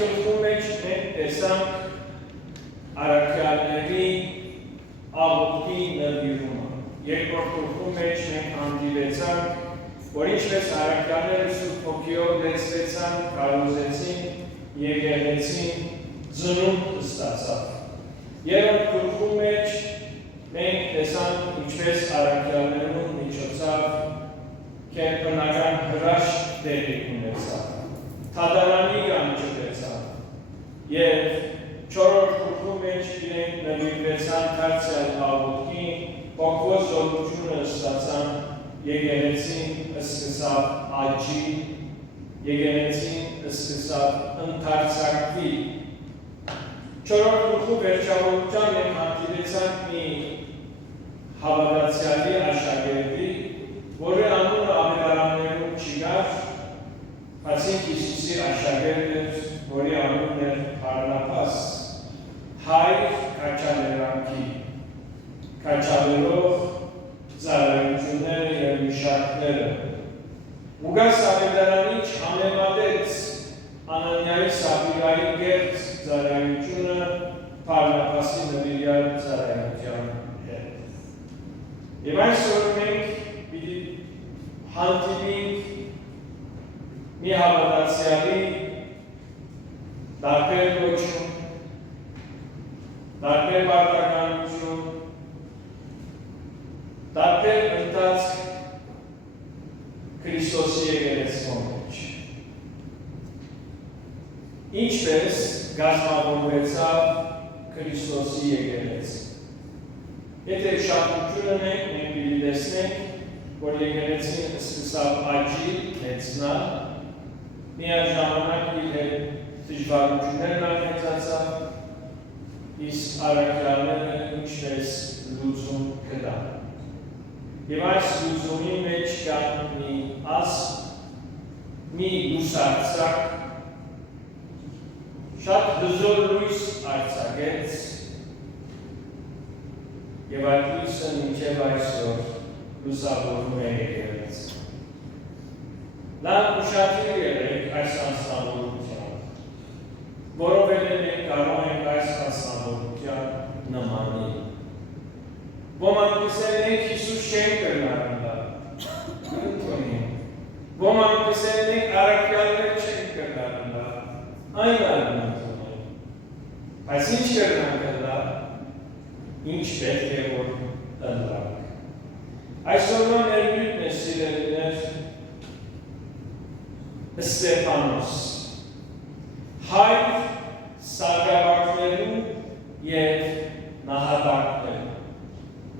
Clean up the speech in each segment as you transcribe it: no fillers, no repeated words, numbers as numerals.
գլխում մեջ մենք տեսանք առաքյալների աղոթքի նվիրումը։ Երկրորդ գլխում մեջ մենք հանդիպեցանք, որ ինչպես առաքյալները Սուրբ Հոգիով լեցվեցան, կարոզեցին, եկեղեցին ծնունդ ստացավ։ Երրորդ գլխում մեջ մենք տեսանք ինչպես առաքյալներուն միջոցով կերպնական հրաշք տեղի ունեցավ, թադարանի կանչվեցավ և չորրորդ գլխում մեջ իրենք նվիրվեցան դարձյալ աղոթքին, հոգվոց զորությունը ստացան, եկեղեցին սկսավ աճի, եկեղեցին սկսավ ընդարձակվի։ Չորրորդ գլխու վերջավորության մենք հանդիպեցանք մի հավատացյալի աշակերտի, որի անունը ավետարաններում չկար, բացի Հիսուսի աշակերտ էր, որի անունն էր Բարնաբաս, հայր քաջալերանքի, քաջալերող ծառայությունները և միշակները։ Ուգաս ավետարանիչ համեմատեց Անանիայի Սապիրայի կեղծ ծառայությունը Բարնաբասի նվիրյալ ծառայության հետ։ Եվ այսօր մենք պիտի հանդիպենք մի հավատացյալի տարբեր կոչում, տարբեր պարտականություն, տարբեր ընթացք Քրիստոսի եկեղեցու մեջ։ Ինչպես կազմավորվեցավ Քրիստոսի եկեղեցին։ Եթե շատություն ունենք, մենք պիտի տեսնենք, որ եկեղեցին սկսավ աճի, մեծանալ, միաժամանակ իր հետ դժվարություններն արժանացավ, իսկ առաքյալները ինչպես լուծում գտան։ Եվ այս լուծումի մեջ կա մի ասպ, մի լուսարձակ, շատ հզոր լույս արձակեց, և այդ լույսը մինչև այսօր լուսավորում է եկեղեցին։ Լավ ուշադիր եղեք այս անձնավորությամբ, որովհետև մենք կարող ենք այս անձնավորության նմանել։ Ոմանք կսեն ենք Հիսուս չեն կրնարնդալ, ոմանք կսեն ենք առաքյալներ չեն կրնարնդալ, այն արմենթոնել, այս ինչ կրնարնդալ, ինչ պետք է որ ընդրակ։ Այսօրվա ներմյութն է սիրելիներ Ստեփանոս, հայր սարգավակներու և նահատակներու,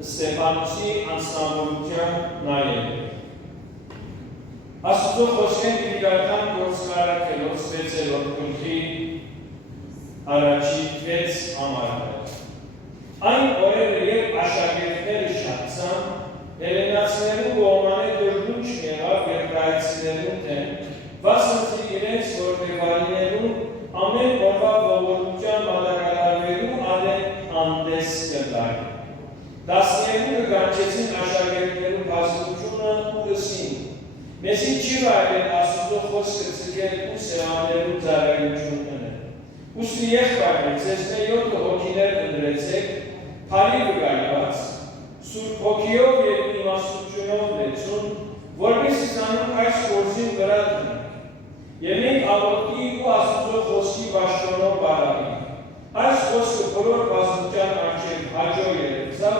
Ստեփանոսի անձնավորության նայել։ Աստծո խոսքեն դիգարտան գործկարակելով սվեցելով գլխի առաջի 6 ամառներ։ Այն օրերը երբ աշակերտները շատցան, հելենացիներու կողմանը դժգույն եղավ երկրայցիներուն դեմ, վասնզի իրենց որտեղարիներուն ամեն օրվա ողորմության մատակարարվելու ալեն հանդես կտար։ 12-ը կանչեցին աշակերտներու բազմությունը ու ըսին. մեզի չի վայելել Աստծո խոսքը ցկել ու սեղաններու ծառայությունները։ Ուստի եղբայրներ, ձեզնե 7 հոգիներ ընտրեցեք, փարի վկայված, Սուրբ Հոգիով և իմաստությունով լեցուն, որպեսզի ցանոք այս գործին վրա դնենք։ Եվ մենք աղոթքի ու Աստծո խոսքի պաշտոնով բարավենք։ Այս խոսքը բոլոր բազմության առջև հաջող երևցավ,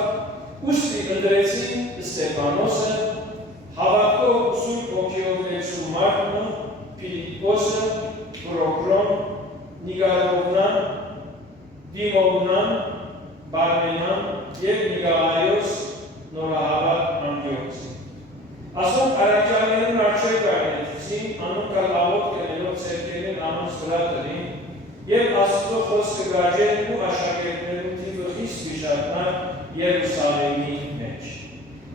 ուստի ընտրեցին Ստեփանոսը, հավատքով Սուրբ Հոգիով լեցու Մարկը, Փիլիպոսը, Պրոկրոն, Նիկարովնան, Դիմովնան, Բարմենան և Նիկոլայոս նորահավատ Անտիոքոսին։ Ասոնք առաքյալներուն առջև կայնեցին, անոնք աղոթք կնելով ցերկերին անոնց վրա դրին, և Աստծո խոսքը գաջեն ու աշակերտներուն թիվը խիստ վիշապնան Երուսալեմի մեջ։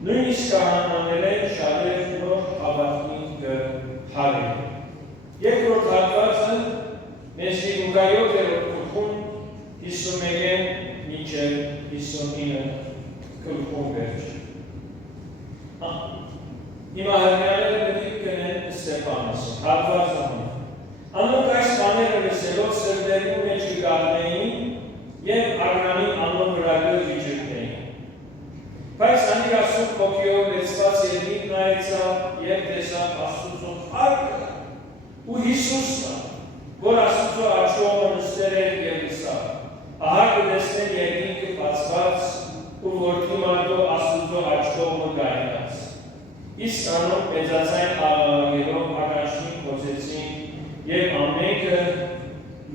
Նույնիսկ կահանաներեն շատեր նոր հավատքի հարին։ Երկրորդ հատվածը մեզ Լուկայոթերորդ գլխում 51-ին մինչև 59 գլխում վերջ։ Հիմա հրյաները պետք կնեն Ստեփանոսը, հատվածը։ Անոնք այս բաները լսելով սրտերու մեջ կգտնեին եւ արգանին անոնց վրա կվիճեցնեին։ Բայց անիկ Աստծո ոգիով լեցված Ելին նայեցավ եւ տեսավ Աստծո հարկը ու Հիսուսը, որ Աստծո աչքով նստել էր եւ լսավ։ Ահա կտեսնեն երկինքը բացված ու որդի մարդու Աստծո աչքով գայնած։ Իսկ անոնք մեծացային աղաղակելով ականջին խոցեցին եւ ամենքը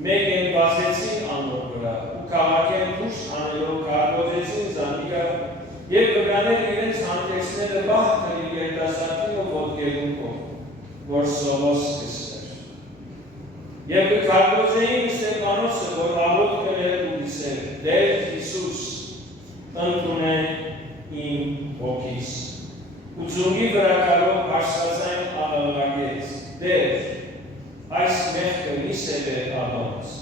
մեկ են բացեցին անոր վրա ու քաղաքեն դուրս անելով կարգոծեցին զանիկը եւ կգանել իրենց հանդեսները բահ կրի երիտասարդին ու ոտքերուն կողմ, որ Սովոս կսներ։ Եվ կարգոծեին Ստեփանոսը, որ աղոտ կներ ու դիսեր, դեր Հիսուս, ընդունեն իմ ոգիս։ Ու ձունգի վրա կարով հաշտացային աղաղակեց, դեր, այս մեղքը մի սեբեր աղոց,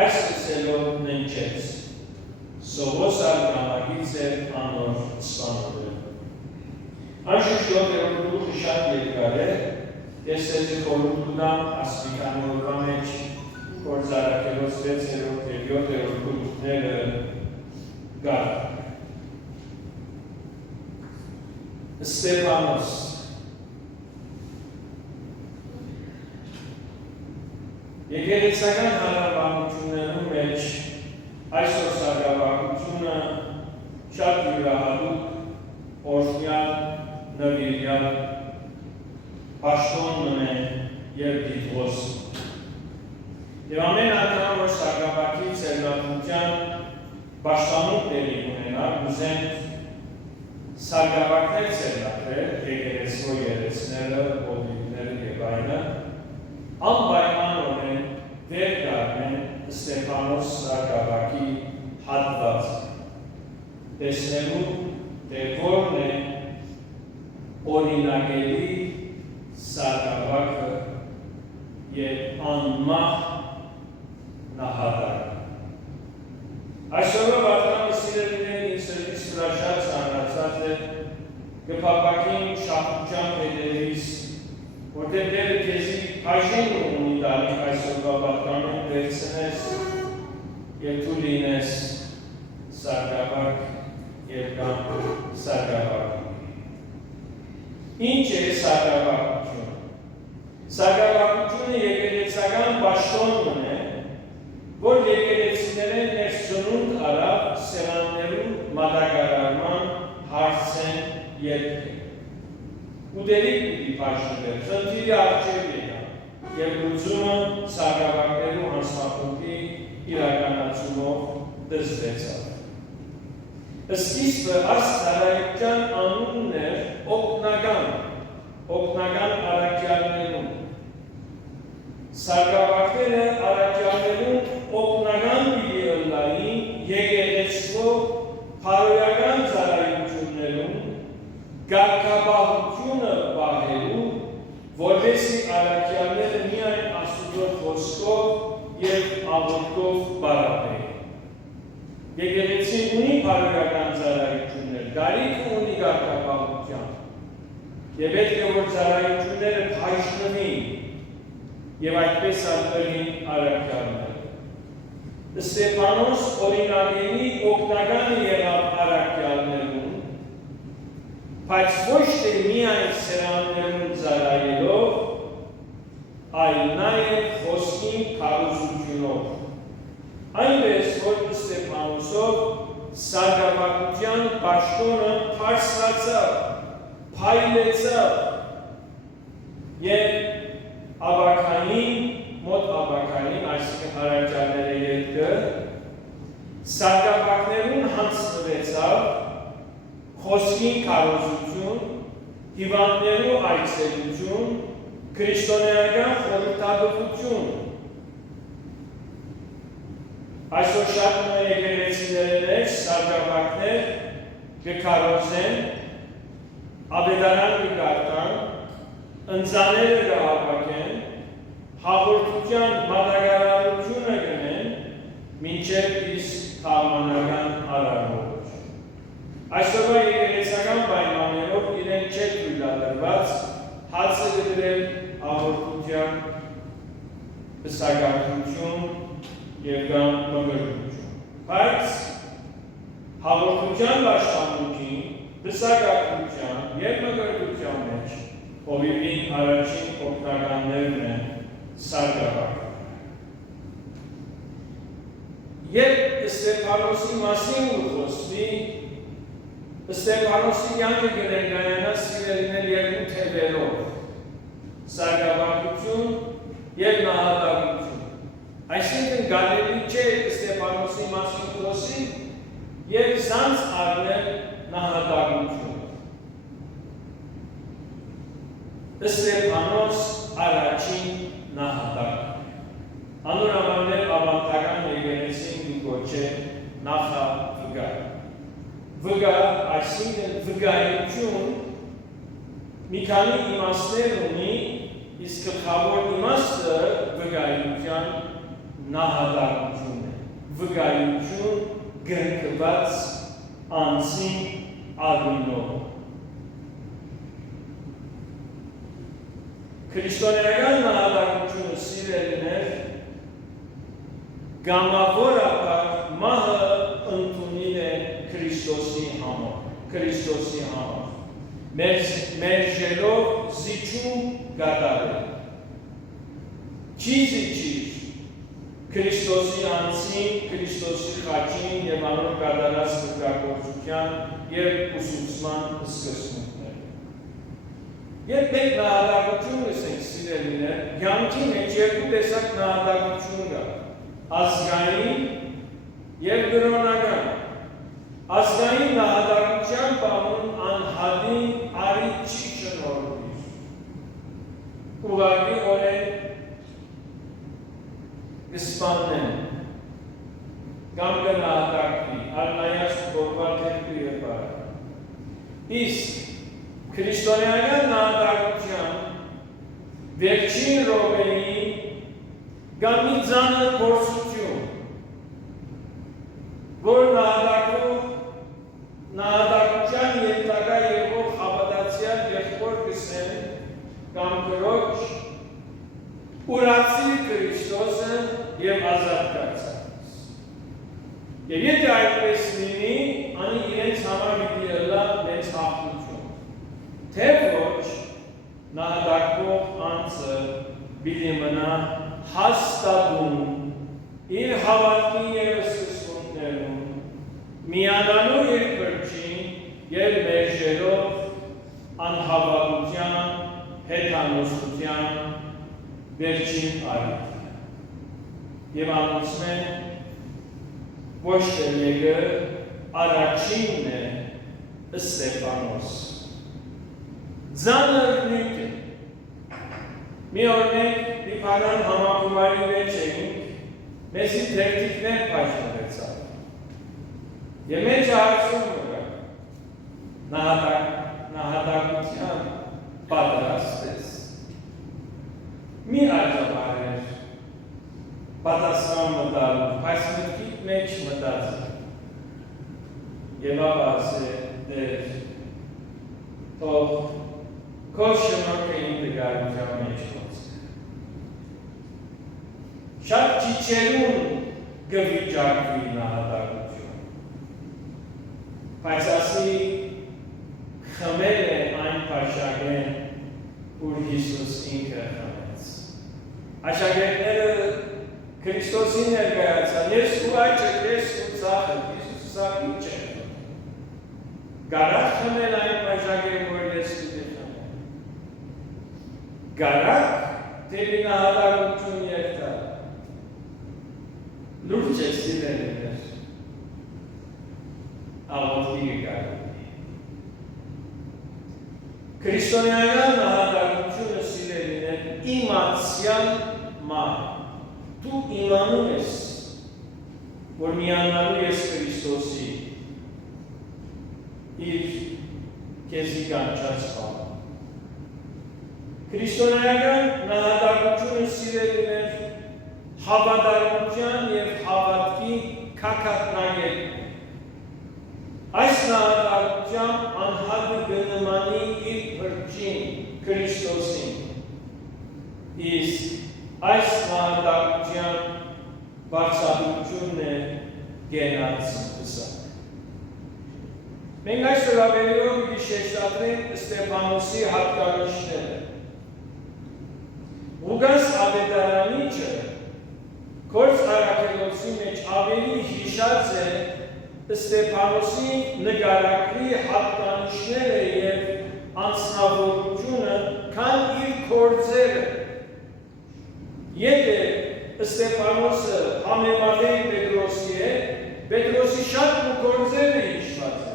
այս կսելով ննչեց, Սովոս արգամագից էր անոր սպանոդել։ Անշուշտ յոթերորդը շատ երկար է, ես էզի խորհուրդուդամ ասպիկանորվա մեջ, որ զարակելոց 6-րդ և 7-րդ գլուխները գար։ Ստեփանոս Եկեղեցական հանրապետություններում մեջ այսօր սակավակությունը շատ յուրահատուկ օրհնյալ, նվիրյալ, պաշտոն է եւ դիտվոս։ Եվ ամեն անգամ որ սակավակի ցերնատության պաշտամունք տեղի ունենա, ուզեն սակավակներ ցերնատել, եկեղեցու երեցները, ովիվները եւ այլը, անպայմանորեն վեր դառնեն Ստեփանոս սակավակի հատված տեսնելու, թե որն է օրինակելի սակավակը եւ անմահ նահատակը։ Այսօրվա վարդանը սիրելիներ ինձ սրտիս վրա շատ ծանրացած է գփապակին շահության հետևից, որտեղ դերը քեզի հաշին ունի դարիք այսօրվա վարդանում վերցնես եւ դու լինես սակավակ եւ կամ սակավակ։ Ինչ է սակավակությունը։ Սակավակությունը եկեղեցական պաշտոնն է, որ եկեղեցիները ներսնունդ արավ սեղաններու մատակարարման հարցեն ետք է։ Ուտելիք պիտի պաշտվել, խնդիրի առջև եկա եւ լուծումը սակավակներու հանձնախումբի իրականացումով դզվեցավ։ Սկիզբը այս ծառայության անունն էր օգնական առաքյալներուն։ Սակավակները առաքյալներուն օգնական պիտի ըլլային եկեղեցվով փարոյական ծառայություններուն գաղթապահությունը պահելու, որպեսզի առաքյալները միայն Աստծո խոսքով եւ աղոթքով պարապեին։ Եկեղեցին ունի փարոյական ծառայություններ, դարիք ունի գաղթապահության, եւ պետք է որ ծառայությունները փայշնվին եւ այդպես ալվերին առաքյալները։ Ստեփանոս օրինակելի օգնական եղավ առաքյալներուն, բայց ոչ թե միայն սրաններուն ծառայելով, այլ նաև խոսքին քարոզությունով։ Այնպես որ Ստեփանոսով սակավակության պաշտոնը բարձրացավ, փայլեցավ եւ ավականին, մոտ ավականին, այսինքն հարաճարները երկը, սակավակներուն հանձնվեցավ խոսքին քարոզություն, հիվանդներու այցելություն, քրիստոնեական խորհրդատվություն։ Այսօր շատ եկեղեցիներ, սակավակներ կքարոզեն, աբեդարան կգարտան, ընձաները կհապակեն, հաղորդության մատակարարությունը գնեն, մինչև իսկ թաղմանական արարողություն։ Այսօրվա եկեղեցական պայմաններով իրեն չէ թույլատրված հացը գտնել հաղորդության սակարկություն և կամ մգրդություն։ Բայց հաղորդության պաշտամունքին, սակարկության և մգրդության մեջ հովիվի առաջին օգնականներն են սարգավարտները։ Երբ Ստեփանոսի մասին խոսվի, Ստեփանոսի կյանքը կներկայանա սիրելիներ երկու թևերով՝ սարգավարտություն և նահատակություն։ Այսինքն գալելի չէ Ստեփանոսի մասին խոսի և ցանց առնել նահատակություն։ Ստեփանոս առաջին նահատակ։ Անորամաններ ավանդական եկեղեցին կոչել նախավգա։ Վգա, այսինքն վգայություն մի քանի իմաստներ ունի, իսկ գլխավոր իմաստը վգայության նահատակությունն է։ Վգայություն գրկված անձի արյունով։ Քրիստոնեական նահատակությունը սիրելիներ գամավորաբար մահը ընդունել է Քրիստոսի համար, մերժելով զիջում կատարել։ Չի զիջիր Քրիստոսի անձին, Քրիստոսի խաչին և անոր կատարած փրկագործության և ուսուցման սկզբունքները։ Երբ մենք նահատակություն ենք սիրելիներ, կյանքի մեջ երկու տեսակ նահատակություն կա՝ ազգային և կրոնական։ Ազգային նահատակության բանուն անհատին արի չի շնորհվիր։ Ուղղակի օրեն կսպանեն կամ կնահատակվի, առնայած գործված երկու և բարը։ Իսկ քրիստոնեական նահատակության վերջին րոպեին կա մի ծանր փորձություն, որ նահատակության ենթակա եղող հավատացյալ եղբոր կսեն կամ կրոջ ուրացի Քրիստոսը և ազատ կացած։ Եվ եթե այդպես լինի, անի իրենց համար պիտի ըլլա մեծ հաղթություն։ Թե ոչ նահատակվող անձը պիտի մնա հաստատում իր հավատքի և սկզբունքներում, միանալու իր կրճին և մերժելով անհավատության, հեթանոսության վերջին առիթը։ Եվ անոնցում է ոչ թե մեկը առաջինն է Ստեփանոս։ Ձանր նույթ է։ Մի օր մենք Լիբանան համակարգի մեջ էինք, մեզի թերթիկներ պաշտպանեցավ։ Եվ մեջը հարցում կա, նահատակության պատրաստ ես։ Մի աջաբարեր պատասխան մտալու, բայց մտքիդ մեջ մտածը։ Եվ ապաս է դեր, թող քո շնորհքը իմ դգարության մեջ ոնցք։ Շատ ճիչերուն գվիճակվի նահատակություն, բայց ասի խմել է այն պաշագեն, ուր Հիսուս ինքը խմեց։ Աշակերտները Քրիստոսի ներկայացան, ես ու աչը, ես ու ծախը, Հիսուսը սա ինչ է։ Գարակ խմել այն պաշագեն, որ ես պիտի խմել։ Գարակ դեպի նահատակություն եկտալ։ Լուրջ է սիրելիներ, աղոթքի կգարի։ Քրիստոնեական նահատակությունը սիրելիներ իմացյալ մահ։ Դու իմանում ես, որ միանալու ես Քրիստոսի իր քեզի կանչած բանը։ Քրիստոնեական նահատակությունը սիրելիներ հավատարմության և հավատքի քաքատնագետն է։ Այս նահատակությամբ անհատը կնմանի իր փրկին Քրիստոսին։ Իսկ այս նահատակ ցանկությունն է գենաց հսակ։ Մենք այսօր ավելիով գիշեշտադրենք Ստեփանոսի հատկանիշները։ Ղուգաս Ավետարանիչը Գործ Առաքելոցի մեջ ավելի հիշած է Ստեփանոսի նկարագրի հատկանիշները և անձնավորությունը, քան իր գործերը։ Եթե Ստեփանոսը համեմատենք Պետրոսի հետ, Պետրոսի շատ գործերը հիշված է,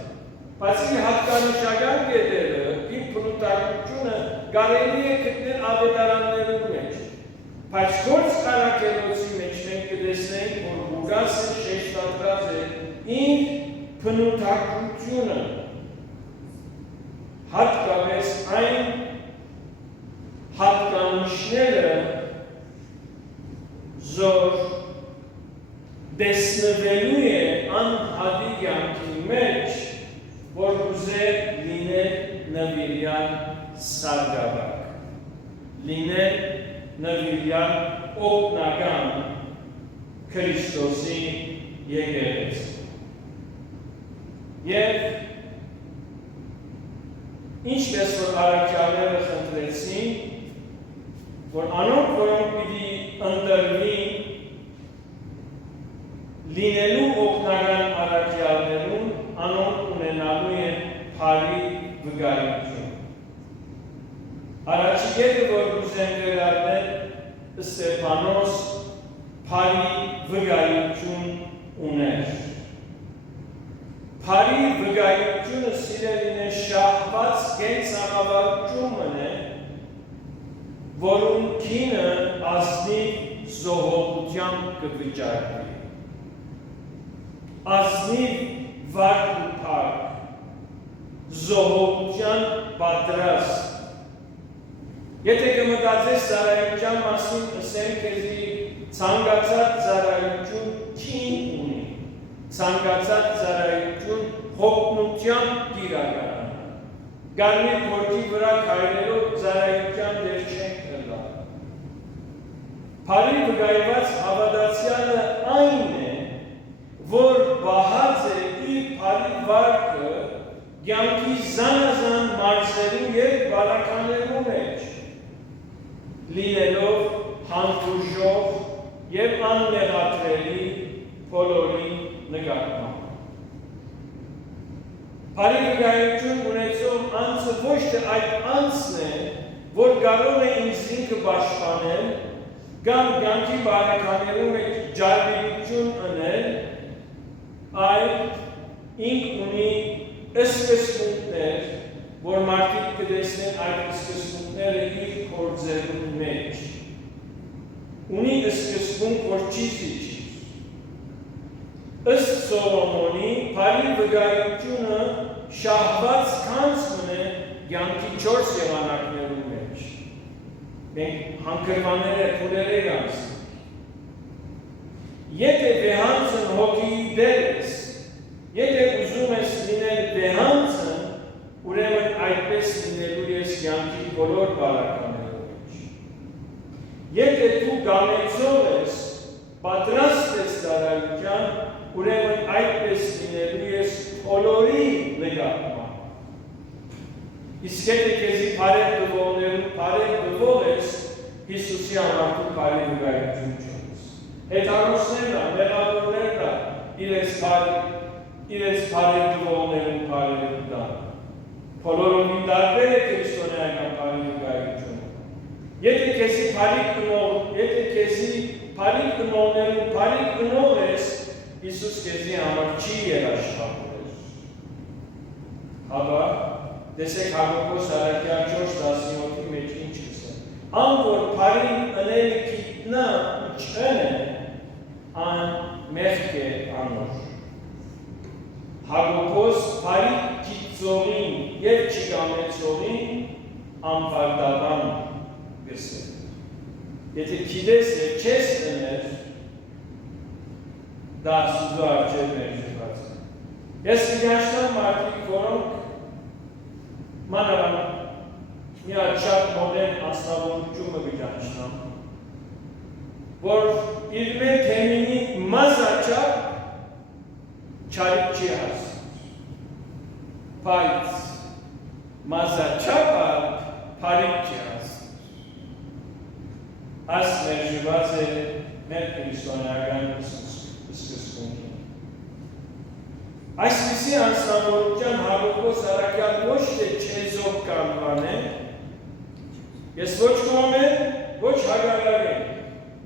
բայց իր հատկանիշական կետերը, իր փնուտակությունը կարելի է գտնել ավետարաններում մեջ։ Բայց Գործ Առաքելոցի մեջ մենք կտեսնենք, որ Ղուգասը շեշտադրած է իր փնուտակությունը, հատկապես այն հատկանիշները, որ տեսնվելու է անհատի կյանքի մեջ, որ ուզե լինել նվիրյալ սարգսակ, լինել նվիրյալ օգնական Քրիստոսի եկեղեցու։ Եվ ինչպես որ առաքյալները խնդրեցին, որ անոնք, որոնք պիտի ընտրվին լինելու օգնական առաքյալներում, անոնք ունենալու են փարի վկայություն։ Առաջի կետը, որ ուզեմ վերարնել, Ստեփանոս փարի վկայություն ուներ։ Փարի վկայությունը սիրելին է շահված կենցաղավարությունն է, որում կինը ազնիվ զոհողությամբ կվիճարկվի։ Ազնիվ վարկ ու փառք, զոհողության պատրաստ։ Եթե կմտածես ծառայության մասին, ասեմ քեզի ցանկացած ծառայություն կին ունի, ցանկացած ծառայություն հոգնությամբ կիրականանա։ Գարնի փորձի վրա քայլելով ծառայության դեր չենք գնա։ Փարի վկայված հավատացյալը այն է, որ բահած է իր փարի վարկը կյանքի զանազան մարզերու և բարականերու մեջ, լինելով հանդուրժող և աննեղատրելի բոլորի նկատմամբ։ Փարի վկայություն ունեցող անձը ոչ թե այդ անձն է, որ կարող է ինքնին պաշտպանել կամ կյանքի բարականերու մեջ ջարդիրություն անել, այլ ինք ունի սկզբունքներ, որ մարդիկ կտեսնեն այդ սկզբունքները իր գործերու մեջ։ Ունի սկզբունք, որ չի զիջի։ Ըստ Սոլոմոնի, փարի վկայությունը շահված կանցն է կյանքի 4 եղանակներու մեջ։ Մենք հանգրվաները փուլերեր անցնենք։ Եթե վեհանցն հոգիի դեր ես, եթե ուզում ես լինել վեհանցն, ուրեմն այդպես լինելու ես կյանքի բոլոր բարականերու մեջ։ Եթե դու գամեցող ես, պատրաստ ես ծառայության, ուրեմն այդպես լինելու ես բոլորի նկատմամբ։ Իսկ եթե քեզի փարեկ տվող ես, Հիսուսի անարդու փարի վկայություն չունես։ Հետարոսներն, մեղավորներն իրենց փարեկ տվողներուն փարերու տան։ Բոլորովին տարբեր է քրիստոնեական փարի վկայությունը։ Եթե քեզի փարիք կնողներուն փարիք կնող ես, Իսուս քեզի համար չի երաշխավորել։ Հաբա, տեսեք Հակոբոս առաքյալ 4:17-ի մեջ ինչ կսեմ։ Ան որ փարին անել գիտնա չեն է, ան մեղք է անոր։ Հակոբոս փարի գիծողին և չգամեցողին անպարտաբան գսել։ Եթե գիտես և չես դներ, դա Աստուծո առջև ներժված է։ Ես կգանչնամ մարդիկ, որոնք մանավանդ մի շատ մոդեռն անձնավորությունը կգանչնամ, որ իր մեր թեմինի մազաչափ չարիք չի հասնում։ Բայց մազաչափը փարիք չի հասնում։ Այս մերժված է մեր քրիստոնեական սկզբունքին։ Այսպիսի անձնավորության հավաքված առաքյալ ոչ թե չեզոք կանվան է, ես ոչ կողմեն, ոչ հակառակ եմ,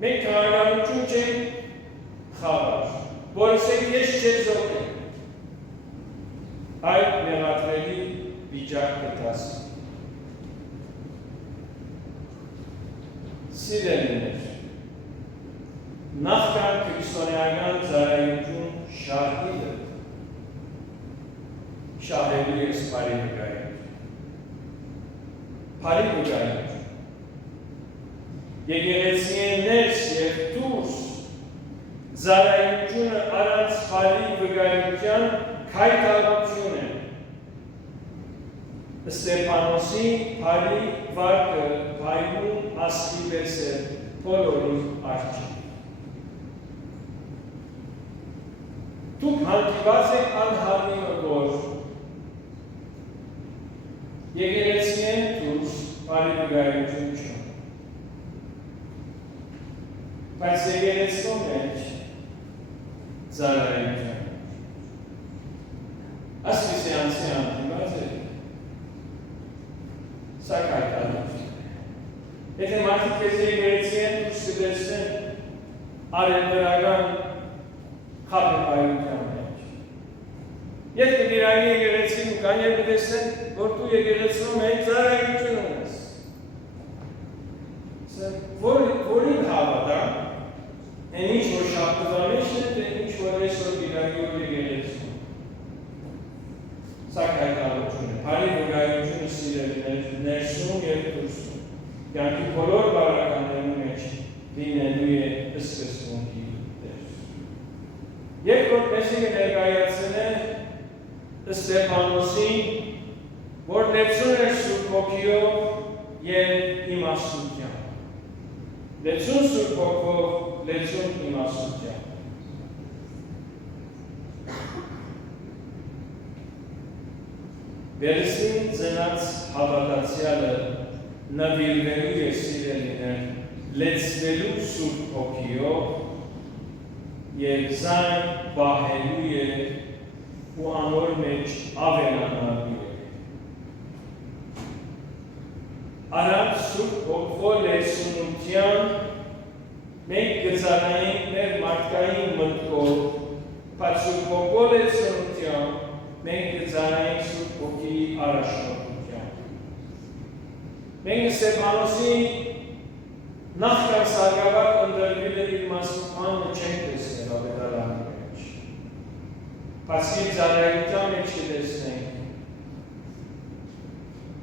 մենք քաղաքականություն չենք խաղար, որովհետև ես չեզոք եմ, այդ մեղադրելի վիճակ կտասի։ Սիրելիներ, նախքան քրիստոնեական ծառայություն շահիդը շահելու է սպարի վկայություն։ Փարի վկայություն։ Եկեղեցի է ներս և դուրս ծառայությունը առանց փարի վկայության քայքայություն է։ Ստեփանոսի փարի վարկը փայլուն ասկի պես է բոլորի արջի։ Դուք հանդիպած եք անհարմինը, որ եկեղեցի են դուրս փարի վկայություն չունի։ Բայց եկեղեցու մեջ ծառայություն։ Այսպիսի անձի հանդիպած եք։ Սա կայքալություն։ Եթե մարդիկ քեզ եկեղեցի են դուրս կդեսնեն արևմտյան խաբեբայության մեջ։ Եթե կգիրանի եկեղեցին ու կաներ կդեսնեն, որ դու եկեղեցու մեջ ծառայություն ունես։ Որին հավատան, են ինչ որ շաբթվա մեջ է, թե ինչ որ այսօր գիրանի ու եկեղեցու։ Սա կայքալություն է, փարի վկայությունը սիրելիներ ներսում և դուրսում, կյանքի բոլոր բարականներու մեջ լինելու է սկզբունքի դեր։ Երկրորդ մեզի կներկայացնեն Ստեփանոսին, որ լեցուն էր Սուրբ Հոգիով և իմաստությամբ։ Լեցուն Սուրբ Հոգով, լեցուն իմաստությամբ։ Վերսին ծնած հավատացյալը նվիրվելու է սիրելիներ լեցվելու Սուրբ Հոգիով և զայն բահելու է ու անոր մեջ ավելանալու է։ Առանց Սուրբ Հոգվո լեցունության մենք կծառայենք մեր մարդկային մտքով, բայց Սուրբ Հոգվո լեցունությամբ մենք կծառայենք Սուրբ Հոգի առաջնորդությամբ։ Մենք Ստեփանոսի նախքան սարգսակ ընդրվել էր իր մասնությանը չենք տեսնել ավետարանի մեջ։ Բայց իր ծառայության մեջ կտեսնենք,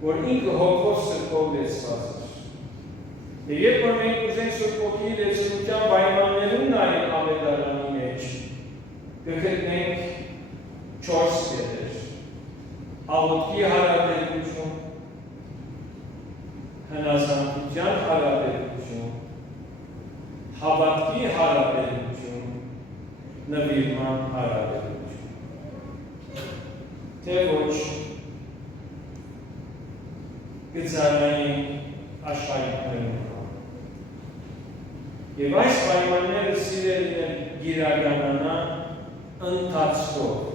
որ ինքը հոգով սրբով լեցված էր։ Եվ երբ որ մենք ուզենք Սուրբ Հոգի լեցունության պայմաններում նայել ավետարանի մեջ, կգտնենք 4 կետեր. աղոթքի հարաբերություն, հնազանդության հարաբերություն, հավատքի հարաբերություն, նվիրման հարաբերություն։ Թե ոչ կծառայենք աշխարհիկներում։ Եվ այս պայմանները սիրելիներ գիրականանան ընթացքով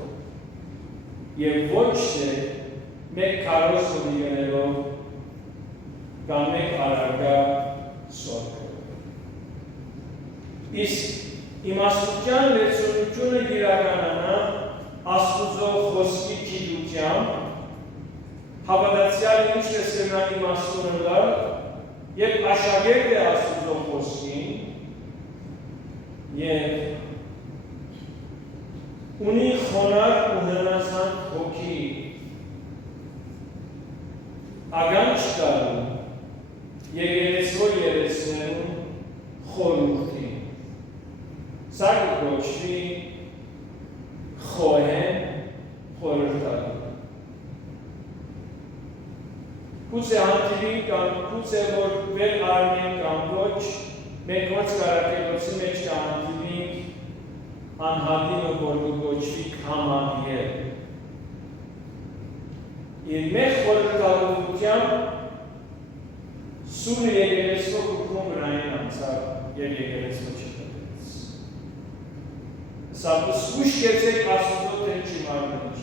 և ոչ թե մեկ քարոզ լինելով կամ մեկ առարգա սորքով։ Իսկ իմաստության լեցունությունը գիրականանա Աստուծո խոսքի գիտությամբ, հավատացյալը ինչպես կնա իմաստուն ընդալ և աշակերտ է Աստուծո խոսքին և ունի խոնար ու հնազանդ հոգի, ագանջ տալու եկեղեցու երեսներուն խորհուրդին։ Սա կոչվի խոհեն խորհրդատու։ Գուցե հանդիպին կամ գուցե որ վեր առնենք կամ ոչ, մենք ոչ կարակելոցի մեջ կհանդիպենք անհատինը որ գոչվի կամագեր։ Իր մեծ խորհրդատվությամբ սուրը եկեղեցու կուքում վրային անցավ և եկեղեցու չկտեց։ Սա պսկուշ կեցեք Աստուծո թե չիմարնիչ։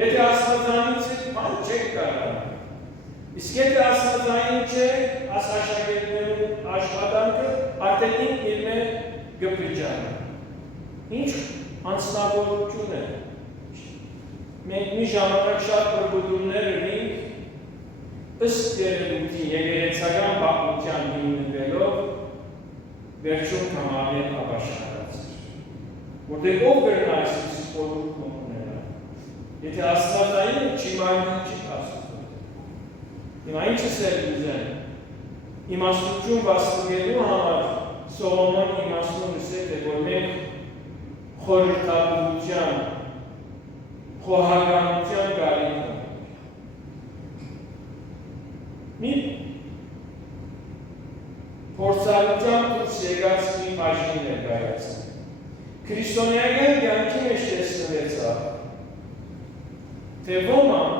Եթե Աստվածանից եք, բան չեք կարող։ Իսկ եթե Աստվածային չէ, աս աշակերտներու աշխատանքը արդեն իր գպիջանը։ Ինչ անձնավորություն է։ Մենք մի ժամանակ շատ բրբուդումներ ունենք ըստ երևույթի եկեղեցական բաղության հիմնվելով վերջում կամարեն ապաշխարացր։ Որտեղ ով կրնա այսպիսի խորհուրդ ունենա։ Եթե Աստվածային չիմարին չի Աստծո։ Հիմա ինչ ասել ուզեմ։ Իմաստություն վաստակելու համար Սողոմոն իմաստուն ասել է, որ մենք խորհրդատվության, խոհականության գարին մի փորձառության դուրս եկած մի բաժին ներկայացնում։ Քրիստոնեական կյանքի մեջ տեսնվեցավ, թե ոմանք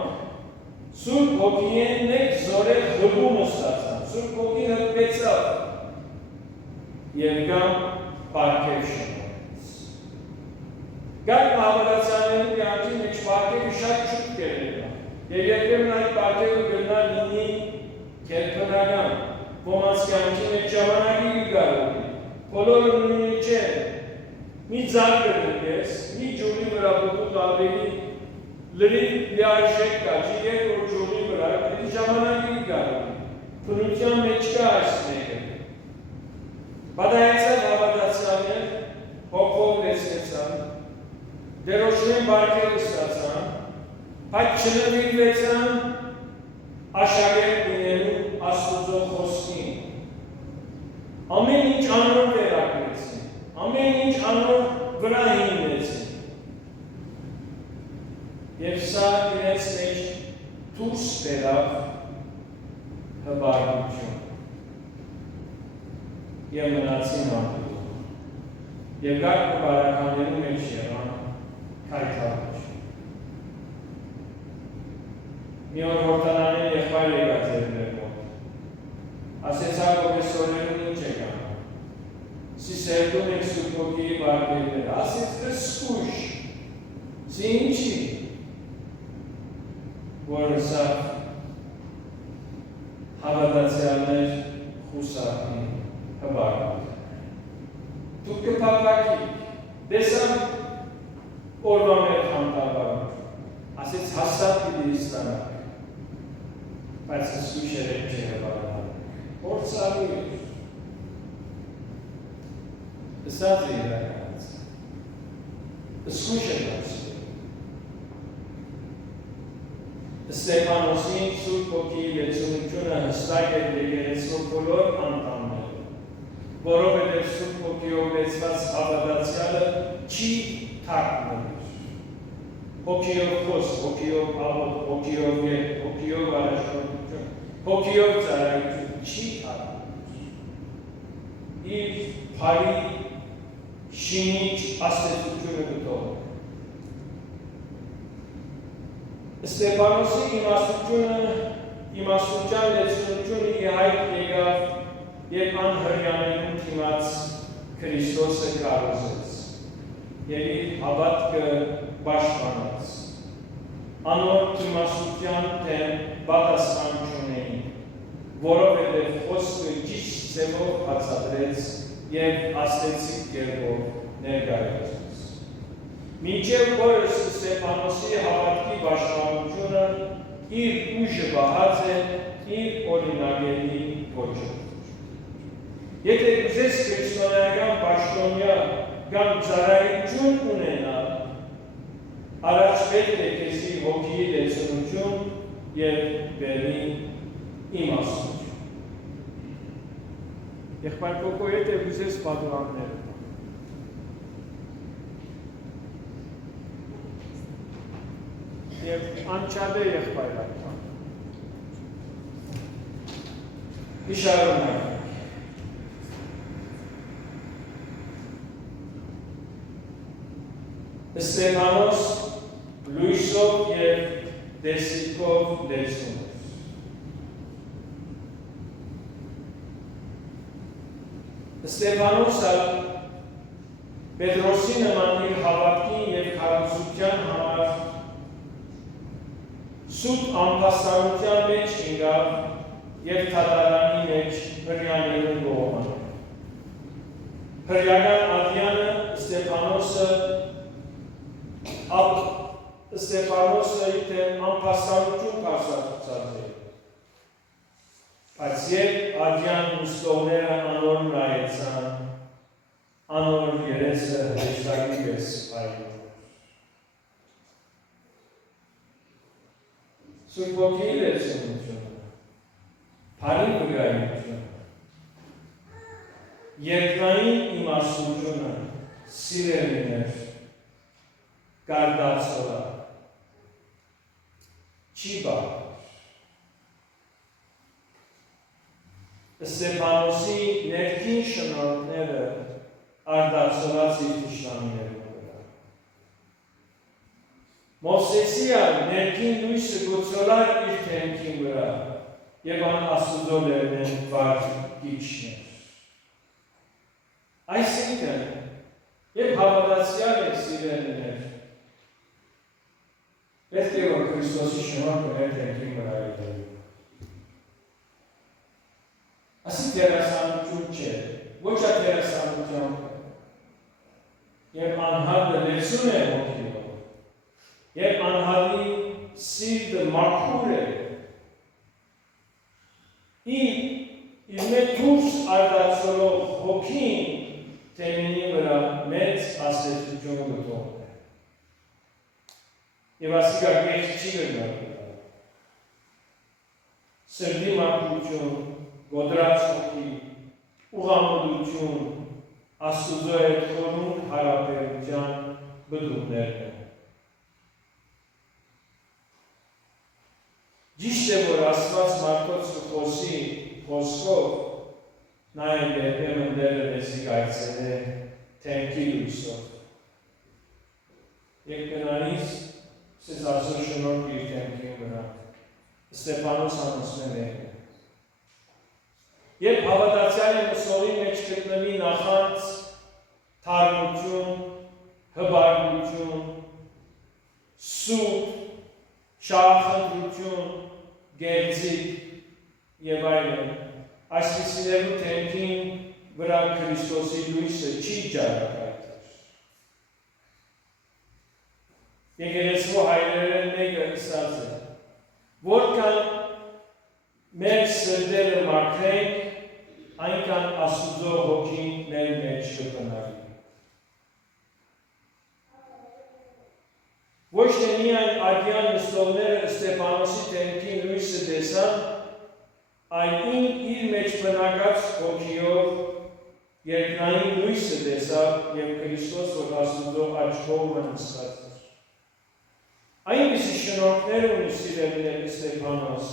Սուրբ Հոգին մեկ զորեղ հղումը ստացան, Սուրբ Հոգին հղվեցավ և գամ պարգև շնորհեց։ Գալ հավատացյալների կյանքի մեջ պարգևը շատ շուտ կերելա, և երբեմն այդ պարգևը գնա լինի քերքրական, ոմանց կյանքի մեջ ժամանակի գալու, բոլորը նույնը չեն, մի ձար կրնես, մի ջուրի վրա բուտուտ ավելի լրիվ լիարժեք կա, ջիրեք որ ջուրի վրա, դի ժամանակի գալու, փնության մեջ կա այս մեկը։ Բադայացան հավատացյալներ, հոգով լեցնեցան, դերոշնեն բարգել ստացան, այդ չնվիրվեցան աշակերտ լինելու Աստուծո խոսքին։ Ամեն ինչ անոր վերակրեցին, ամեն ինչ անոր վրա հիմնեցին։ Եվ սա իրենց մեջ դուրս բերավ հբարություն և մնացին անդուր և գարկ բարականներու մեջ եղան քայթավություն։ Մի օր հորդանանեն եղբայր եղած էր մեր մոտ, ասեցա պրոֆեսորներուն ինչ եք անում, սի սերդում եք Սուրբ Հոգիի բարգելները, ասեց կսկուշ, սի ինչի, որ սա հավատացյալներ խուսափին հբարում։ Դուք կփապակիք, դեսան օրվա մեր խանդավարում, ասեց հաստատ պիտի ստանաք, բայց սկուշ երեք չի հբարում, որցալու էր, ըսած է իրականաց, սկուշ է դասում, Ստեփանոսին Սուրբ Հոգիի լեցունությունը հստակ է եկեղեցու բոլոր անդամները, որովհետև Սուրբ Հոգիով լեցված հավատացյալը չի թաքնվիր։ Հոգիով խոսք, հոգիով աղոթք, հոգիով ետ, հոգիով առաջնորդություն, հոգիով ծառայություն չի թաքնվիր։ Իր փարի շինիչ աստեցությունը գտող։ Ստեփանոսի իմաստության լեցունությունը իհայտ եկավ և անհրյաներուն թիմած Քրիստոսը կարոզեց և իր հավատքը պաշտպանեց։ Անոր իմաստության դեմ պատասխան չունեին, որովհետև խոսքը ճիշտ ձևով բացատրեց և աստեցիկ կերպով ներկայացրեց։ Մինչև օրս Ստեփանոսի հավատքի պաշտպանությունը իր ուժը բահած է իր օրինակելի ոճով։ Եթե ուզես քրիստոնեական պաշտոնյա կամ ծառայություն ունենալ, առաջ պետք է քեզի հոգիի լեցունություն և բերի իմաստություն։ Եղբայր Կոկո, եթե ուզես պատուհաններ և անչադե եղբայր այդան։ Իշարում Ստեփանոս լույսով և դեսիքով լեցում էր։ Ստեփանոսը Պետրոսի նման իր հավատքին և քարոզության համար սուտ անպաստառության մեջ ընկավ և թագարանի մեջ հրեաներուն կողմանը։ Հրեական ատյանը Ստեփանոսը իդեմ անպաստառություն պարզացած է։ Բայց երբ ատյան ուստողները անոր նայեցան, անոր երեսը հեշտակի պես այլում։ Սուրբ Ոգիի լեցունությունը, փարի վրայությունը, երկրային իմաստությունը, սիրելիներ, գարդացողը, չի բաղ։ Ստեփանոսի ներքին շնորհները արդացված իր թշնամիներուն վրա։ Մովսեսի ներքին լույսը գոցոլար իր թեմքին վրա և Աստուծո լեռնեն վար գիչներ։ Այսինքն, երբ հավատացյալ եք սիրելիներ, պետք է որ Քրիստոսի շնորհքը մեր թեմքին վրա է։ Ասի դերասանություն չէ, ոչ դերասանություն եւ անհատը լեցուն է ոգիով, եւ անհատի սիրտը մաքուր է, իր մեջ դուրս արտացոլող հոգին թեմինի վրա մեծ ասեցություն գտող է։ Եվ ասիկա գետ չի գնալ։ Սրդի մաքրություն, գոդրած հոգի, ուղղամտություն, Աստուծո հետ խորհուրդ հարաբերության բդումներն են։ Ճիշտ է, որ Աստված մարդոց խոսի խոսքով, նաև երբեմն դերը մեզի կայցել է թեմքի լույսով։ Երկնանից սեզ Աստծո շնորհք իր թեմքին վրա։ Ստեփանոս անունցն է։ Երբ հավատացյալ եմ սովի մեջ գտնվի նախանց, թարմություն, հբարություն, սուտ, շահախնդրություն, գերձիկ և այլն, այսպիսիներու թեմքին վրա Քրիստոսի լույսը չի ճարակայթր։ Եկեղեցու հայրերեն մեկը ասած է, որքան մեր սրտերը մաքրենք, այնքան Աստուծո հոգին մեր մեջ կբնարի։ Ոչ թե միայն ատյան նստողները Ստեփանոսի թեմքին լույսը տեսան, այլ իր մեջ բնակած հոգիով երկնային լույսը տեսավ և Քրիստոս որ Աստուծո աչքով նստած էր։ Այնպիսի շնորհքներ ունի սիրելիներ Ստեփանոս,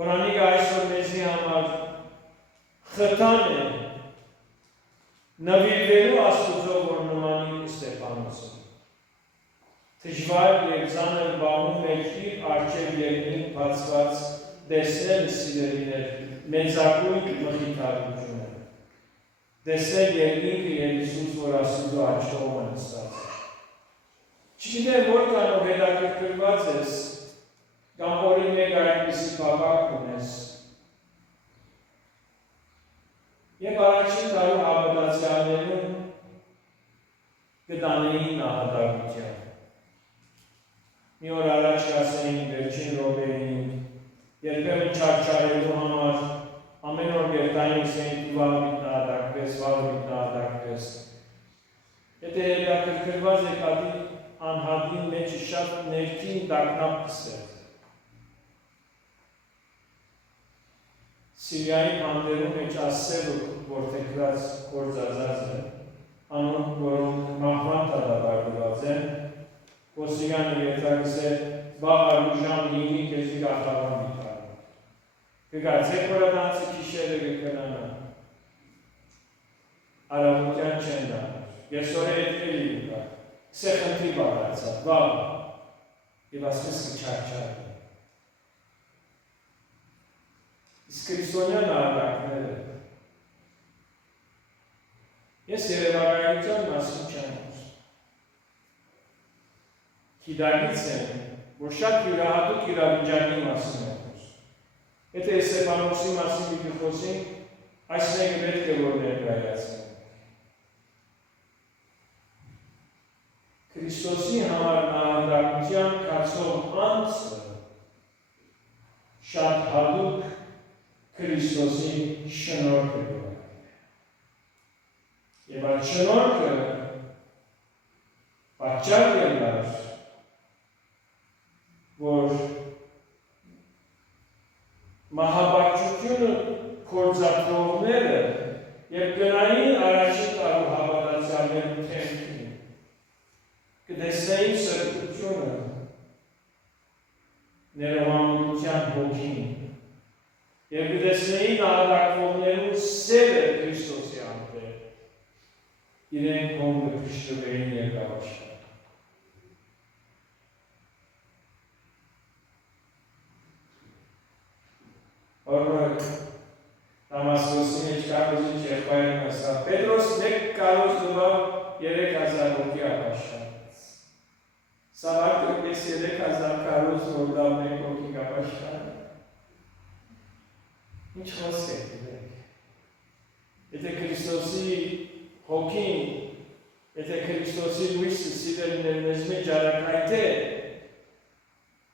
որ անիկա այսօր մեզի համար խթան է նվիրվելու Աստուծո, որ նմանի Ստեփանոսը։ Դժվար և ծանր բանում եք իր առջև երկնին բացված տեսնել սիրելիներ մեծագույն մխիթարությունը։ Տեսնել երկինքը և Հիսուս, որ Աստուծո աչքով նստած է։ Չգիտեմ որքանով հետաքրքրված ես, կամ որի մեկ այդպիսի բավարար ունես։ Եվ առաջին տարու հավատացյալներուն կտանեին նահատակության։ Մի օր առաջ կասեին վերջին րոպեին, երբեմն չարչարելու համար, ամեն օր երթային ասեին դու վաղ միտնահատակվես։ Եթե հետաքրքրված եք ադի անհատին մեջ շատ ներքին դակնապ կստեղ։ Սիրիայի հանդերում մեջ ասել որդեքրած գործածած է, անոնք, որոնք մահվան դատապարտված են, Ոստիկանը երթակս է վաղ արուժան ինի կեզի գաղթավան դիտարը։ Կգացեք որադանցը կիշերը կկնանա։ Արավության չեն դանար։ Եսօր է էդկելի ուկա։ սեխնթի բաղացավ, վավ, և ասպես կչարչար։ Իսկ քրիստոնյան արտակները ես երևակայության մասին չեմ խոսում։ Գիտակից եմ, որ շատ յուրահատուկ իրավիճակի մասին եմ խոսում։ Եթե Ստեփանոսի մասին պիտի խոսենք, այս մեկը պետք է որ ներկայացնենք։ Քրիստոսի համար նահատակության կացող անձը շատ հատուկ Քրիստոսի շնորհք է։ Եվ այդ շնորհքը պատճառ եղավ, որ մահապատժությունը կործածողները եւ գնային առաջին տարու հավատացյալներու թեմքին կտեսնեին սրբությունը, ներողամտության հոգին եւ կտեսնեին նահատակվողներու սերը Քրիստոսի անտեր, իրենք հոմը փշտվեին երկավաշար։ Օրինակ, Դամասկոսի մեջ կարոզի չեղբայրն ասավ, Պետրոս մեկ կարոզ դվավ 3000 հոգի ապաշարեց։ Սավակ պես 3000 կարոզ որ դավ մեկ հոգի ապաշար։ Ինչ խոսք է դեք։ Եթե Քրիստոսի հոգին, եթե Քրիստոսի լույսը սիրելիներ մեզ մեջ արակայթե,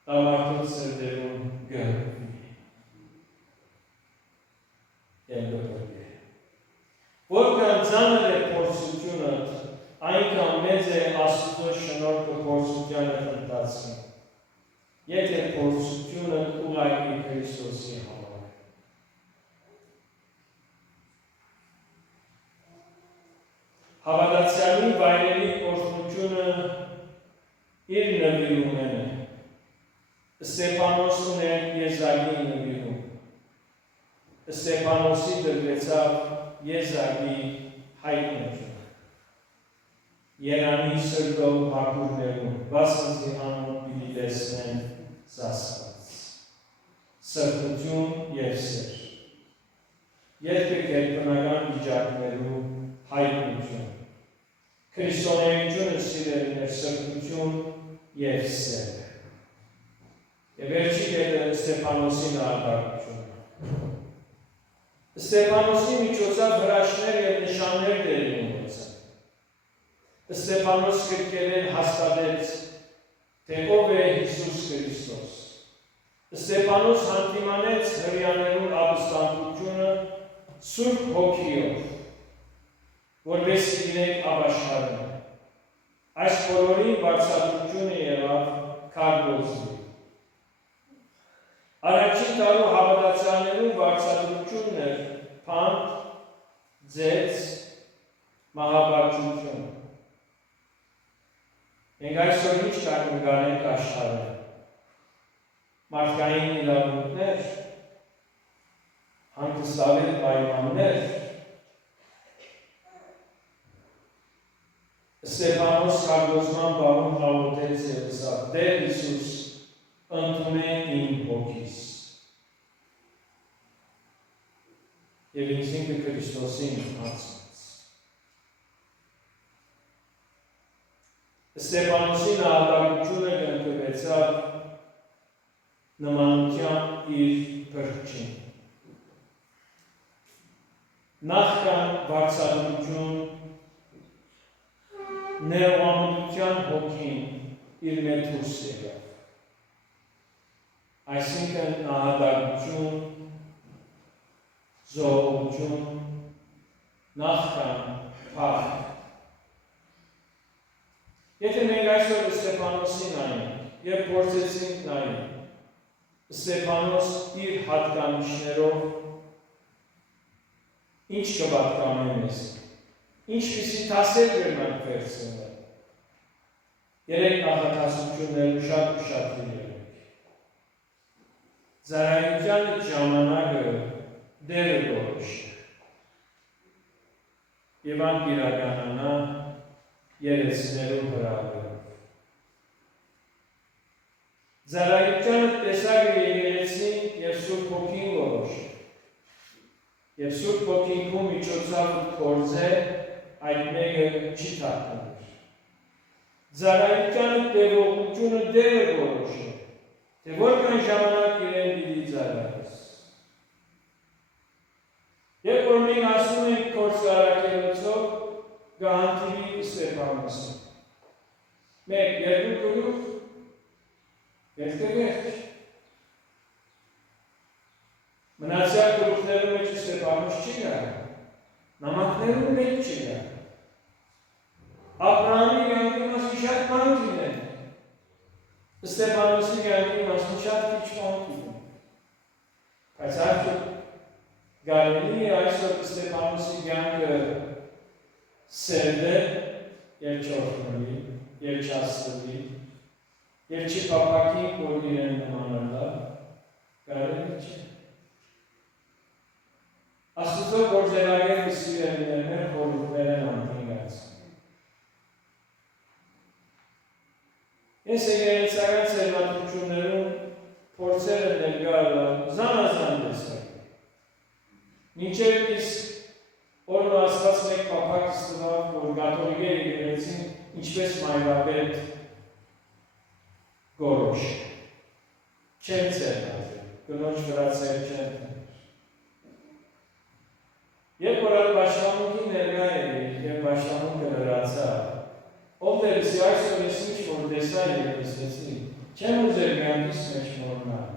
դա մարդուն սրդերուն գհրվի։ Որքան ծանր է փորձությունը, այնքան մեծ է Աստծո շնորհքը փորձությանը ընթացքում։ Եթե փորձությունը ուղղակի Քրիստոսի համար է։ Հավատացյալի վայրերի օրհնությունը իր նվիրումն է։ Ստեփանոսն է Եզակի նվիրում։ Ստեփանոսի դրվեցավ Եզակի հայտնությունը։ Երանի սրտով հակուրներում, վասնզի անուն պիտի տեսնեն զասված։ Սրտություն և սեր։ Երկրկերպնական վիճակներու հայտնություն։ Քրիստոնեությունը սիրելիներ սրտություն և սեր։ Եվ վերջի կետը Ստեփանոսի նահատակությունը։ Ստեփանոսի միջոցով հրաշքներ և նշաններ դերի ունեցան։ Ստեփանոս գրքերեն հաստատեց, թե ով է Հիսուս Քրիստոս։ Ստեփանոս հանդիմանեց հրեաներուն ապստամբությունը Սուրբ Հոգիով, որպեսզի իրենք ապաշխարեն։ Այս բոլորի բարձրությունը եղավ Քարգոզի։ Առաջին տարու հավատացյալներուն բարձրությունն էր փանդ, ձեց, մահապատժություն։ Մենք այսօր ինչ կարգանենք աշխարհը։ Մարդկային իրավունքներ, հանգստավետ պայմաններ։ Ստեփանոս Քարգոզման բանուն հաղորդեց եւ ասավ. Տեր Հիսուս, ընդունեն իմ հոգիս։ Եվ ինձ ինքը Քրիստոսին անցնեց։ Ստեփանոսի նահատակությունը կընդունվեցավ նմանությամբ իր փրկչին։ Նախքան բարձրություն ներողամտության հոգին իր մեջ դուրս եկավ։ Այսինքն նահատակություն, զոհություն, նախքան փառք։ Եթե մենք այսօր Ստեփանոսին նայենք եւ փորձեցինք նայել, Ստեփանոս իր հատկանիշներով ինչ կպատկանի մեզ, ինչպիսի դասեր կրնանք վերցնել։ Երեք նախատասություններու շատ լինենք։ Զարայության ժամանակը դերը որոշ է։ Եվ ան իրականանա երեցներու հրավերով։ Զարայությանը տեսակ երեցին և Սուրբ Հոգին որոշ։ Եվ Սուրբ Հոգին քու միջոցով կորձե այդ մեկը չի թաքնվիր։ Զարայությանը տևողությունը դերը որոշ է, թե որքան ժամանակ իրեն դիդի զարայես։ Եվ որ մենք ասում ենք կորձ արակելոցով գահանտիվի Ստեփանոսը։ Մեկ, երկու գլուխ, երկրվերջ։ Մնացյալ գլուխներու մեջ Ստեփանոս չի գա, նամակներու մեջ չի գա։ Աբրահամի կյանքի մասին շատ բան գիտեն, Ստեփանոսի կյանքի մասին շատ քիչ բան գիտեն։ Բայց արդյոք գարելի է այսօր Ստեփանոսի կյանքը սերդել և չորտնվի, և չաստվի, և չի պապակի, որ իրեն նմանալա, գարելի չէ։ Աստուծո գործելագետը սիրելիներ խորհուրդներ են անտնգած։ Ես եկեղեցական սերվածություններում փորձել եմ ներկայացնել զանազան տեսակ։ Մինչև իսկ օրն Աստված մեկ պապակ ստվավ, որ կաթոլիկները եկեղեցին ինչպես մայրապետ գորոշ։ Չեն ցերնազել, կնոջ վրա ցեր չեն տներ։ Երբ որ այդ պաշտամունքի ներկա էի և պաշտամունքը լրացա, ով դերսի այսօր ես ինչ-որ տեսա և լսեցի, չեմ ուզեր կյանքիս մեջ մոռնալ։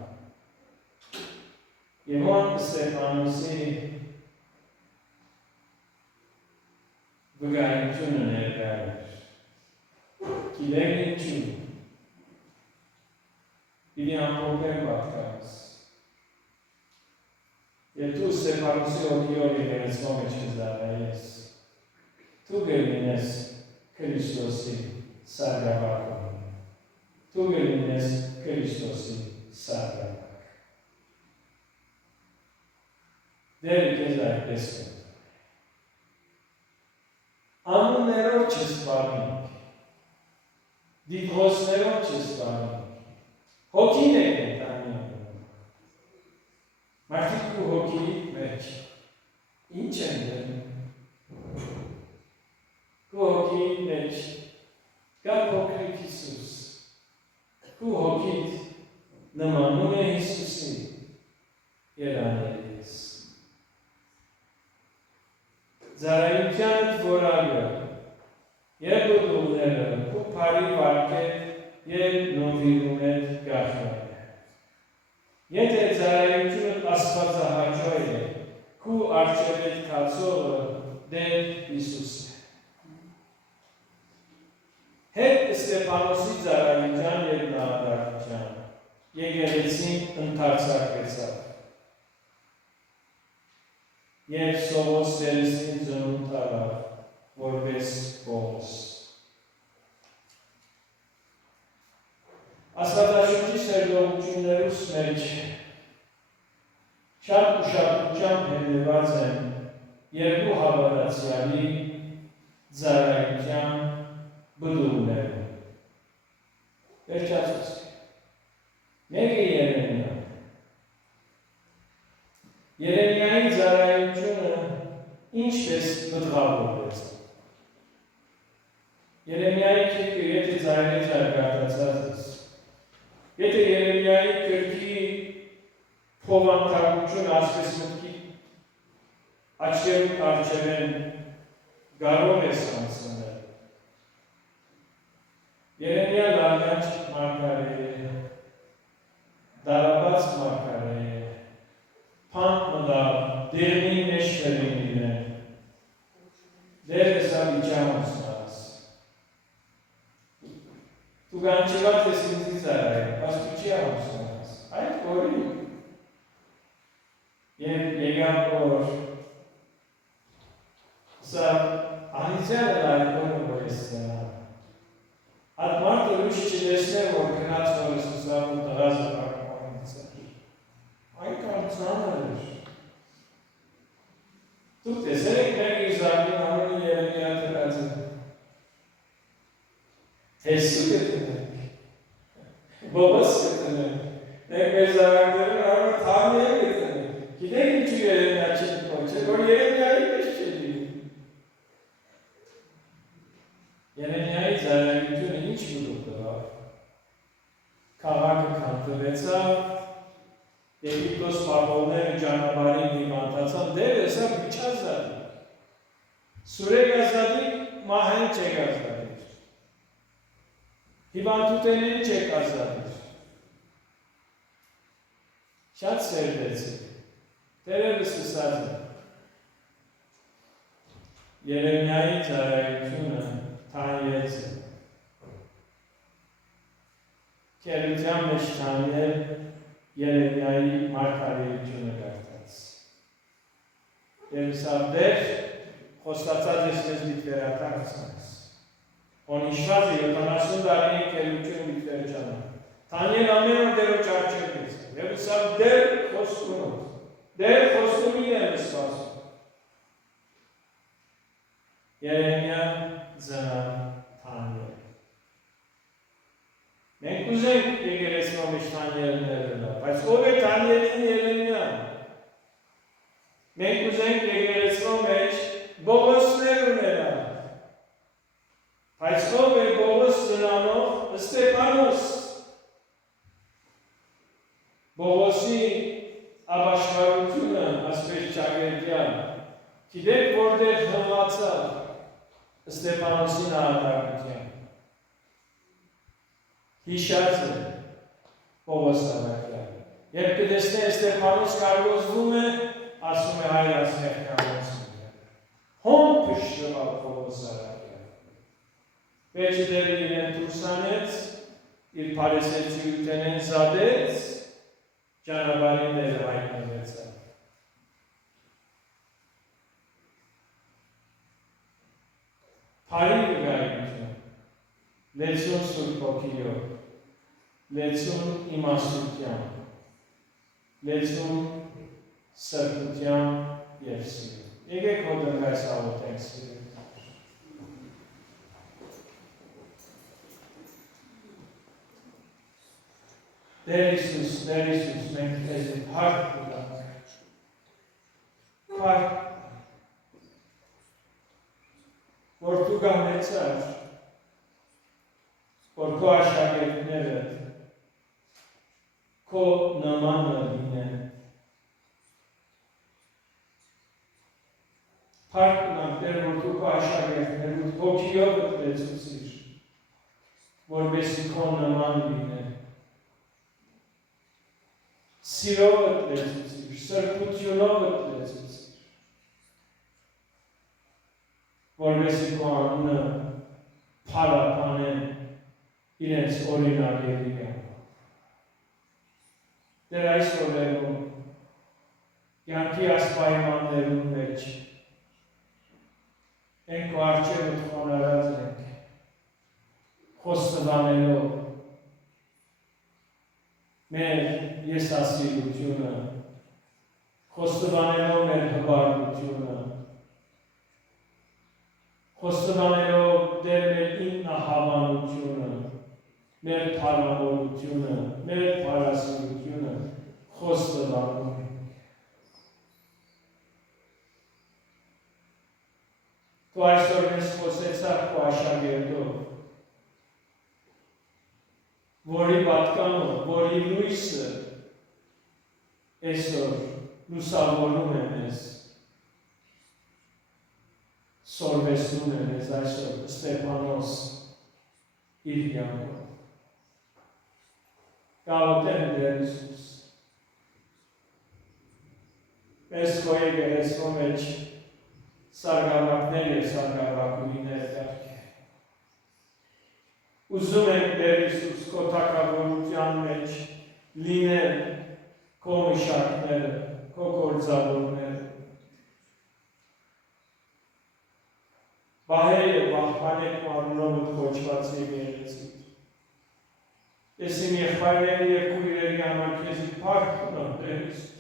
Եվ ան Ստեփանոսի վկայությունը ներկա էր։ Գիտեք ինչու։ Իրի ամփոփել պատկաս։ Եվ դու Ստեփանոսի հոգիով եկեղեցվո մեջ կզարայես։ Դու կլինես Քրիստոսի սարգսակը։ Դու կլինես Քրիստոսի սարգսակ։ Դերը քեզ այդպես կա։ Անուններով չսպանենք, դիպրոսներով չսպանենք, հոգին եք ընտանի անունով։ Մարդիկ ու հոգի մեջ, ինչ են դնում։ Քու հոգի մեջ, կա փոքրիկ Հիսուս, քու հոգիդ նմանում է Հիսուսի, երանելիս։ Զարայությանդ որագը, և բուդուղները, քու պարի վարկետ և նովիրում էդ գախնան է։ Եթե զարայությանդ աստվածահաճո է, քու արջևետ կացողը դեր Հիսուս է։ Հետ Ստեփանոսի զարայության և նահատակության, եկեղեցին ընդարձակվեցավ։ Եվ Սովոս Վերեսին ծնունդ տալավ, որպես Պողոս։ Աստվածաշնչի սերտողություններուս մեջ շատ ուշադրությամբ հետևած են երկու հավատացյալի զարայության բդուղները։ Վերջացուց։ Մեկը Երեմիա։ Երեմիայի զարայությունը ինչպես մտղավորվեց։ Երեմիայի քիրքը եթե զայրեց արգարտացած ես, եթե Երեմիայի քրքի փովանքագություն ասպես մտքի աչքերուդ արջևեն գարով ես անցնել։ Երեմիա լարգանչ մարգարե է, դարաբաց մարգարե է, Փանք մտավ, դերմին մեջ թերին իրեն, դեր եսա վիճամոս նաս։ Դու գանչիված ես ինձի զարայ, բաս դու չի ամոս նաս, այդ կորի։ Եվ եկավ որ, սա անիցյանը լայքորը որ ես սենա։ Այդ մարդը լուչ չլեսնե, որ կնաց որ ես ուսավ ու տղազը պարմանից է։ Այնքան ծանր էր։ Դուք տեսել եք մեկ Իսահակին անունը Երեմիա թրած է։ Հեսու գտնենք, Բոբոս գտնենք, մենք մեր զարակներն արմը թարներ գտնենք, գիտեք ինչու Երեմիա չեն կոչել, որ Երեմիայի պես չէ լինում։ Երեմիայի զարակությունը ինչ բուդուկ տվավ, քաղաքը քանդվեցավ, Եգիպտոս պապողները ճանապարհին հիվանդացան, դեր հեսա վիճազադիկ, սուրեկ ազադիկ, մահեն չեք ազադիկ, հիվանդութենին չեք ազադիկ, շատ սերվեցիկ, դերևս ուսած է, Երեմիայի ծառայությունը թանյեց է, կերության մեջ թանել Երեմիայի մարգարեությունը գարտած։ Երուսավ դեր խոստացած ես մեզ դիտվերատարցանս։ Հոնիշված է 70 տարի կերություն դիտվերջանա։ Թանյել ամենը դերոչ արջերից է։ Երուսավ դեր խոստումոտ։ Դեր խոստումին եմ սպասում։ Երեմիա զնան թանյել։ Մենք ուզենք եկեղեցու մեջ թանյելները լավ, բայց ով է թանյելին Երեմիան։ Մենք ուզենք եկեղեցու մեջ Բողոսներ ունենալ, բայց ով է Բողոս ծնանող Ստեփանոս։ Բողոսի ապաշխարությունը, ասպես Ճագերտյան, գիտեք որտեղ հղացավ Ստեփանոսի նահատակության։ Հիշած է Պողոս Ավակյան։ Երբ կտեսնե Ստեփանոս կարողոզվում է, ասում է հայրացնեղ կարողացում է։ Հոն պշտվավ Պողոս Ավակյան։ Վեճ դերի իրեն տուրսանեց, իր պարեսեցիութենեն զադեց, ճանապարհին դերը հայտնվեցավ։ Փարի վգայություն, լեցուն Սուրբ Հոգիով, լեցուն իմաստության, լեցուն սրբության և սիրո։ Եկեք հոդնգայս աղոթենք սիրո։ Տեր Հիսուս, մենք քեզ հարկ կուտանք։ Հարկ, որ դու գամեցար, որ քո աշակերտները քո նմանը լինեն։ Հարկ կնանք, Տեր, որ դու քո աշակերտներու հոգիով ըտլեցուցիր, որպեսզի քո նման լինեն։ Սիրով ըտլեցուցիր, սրբությունով ըտլեցուցիր, որպեսզի քո անունը փառաբանեն իրենց օրինակելի կյանքով։ Տեր այս օրերում կյանքի ասպայմաններում մեջ ենք քո առջևդ խոնարհած ենք, խոստովանելով մեր եսասիրությունը, խոստովանելով մեր հբարտությունը, խոստովանելով Տեր մեր ինքնահավանությունը, մեր փառավորությունը, մեր փառասիրությունը խոստովանում ենք։ Դու այսօր մեզ խոսեցար քո աշակերտով, որի պատկանով, որի լույսը այսօր լուսավորում է մեզ, սորվեսնում է մեզ այսօր Ստեփանոս իր կյանքով։ Գաղութեմ Տեր Հիսուս, մեզ քո եկեղեցու մեջ սարգավակներ և սարգավակուհիներ դարձ։ Ուզում ենք Տեր Հիսուս քո թագավորության մեջ լինել քո մշակները, քո գործավորները։ Բահեր և վախպանեք մարմնով կոչված եկեղեցիդ։ Ես իմ եղբայրների և քույրերի համար քեզի փառք ունեմ, Տեր Հիսուս։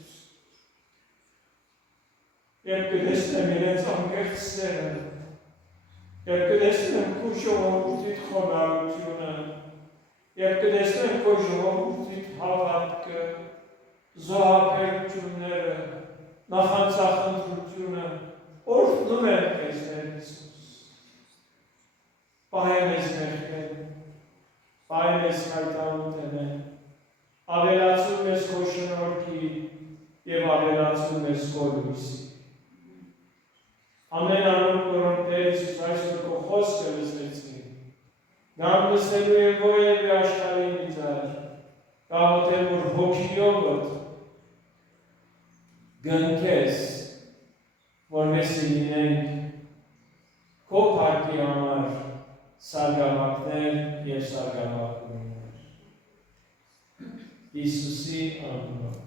Երբ կտեսնեմ իրենց անկեղծ սերը, երբ կտեսնեմ քո ժողովրդիդ խոնարհությունը, քո ժողովրդի հավատքը, զոհաբերությունները, նախանցախնդրությունը օրհնում են քեզ Տեր Հիսուս։ Պահե մեզ մեղքերը, պահե մեզ հայտանութենեն, ավելացում մեզ քո շնորհքի եւ ավելացում մեզ քո լույսի։ Ամեն անուն որոնք Տեր Հիսուս այսօր քո խոսքը լսեցին, Գամ լսելու է որևէ աշխարհի միջար, կամոթել որ հոգիովդ գնքես, որովհետև լինենք քո փառքի համար սարգսակներ եւ սարգսակներ։ Հիսուսի անունով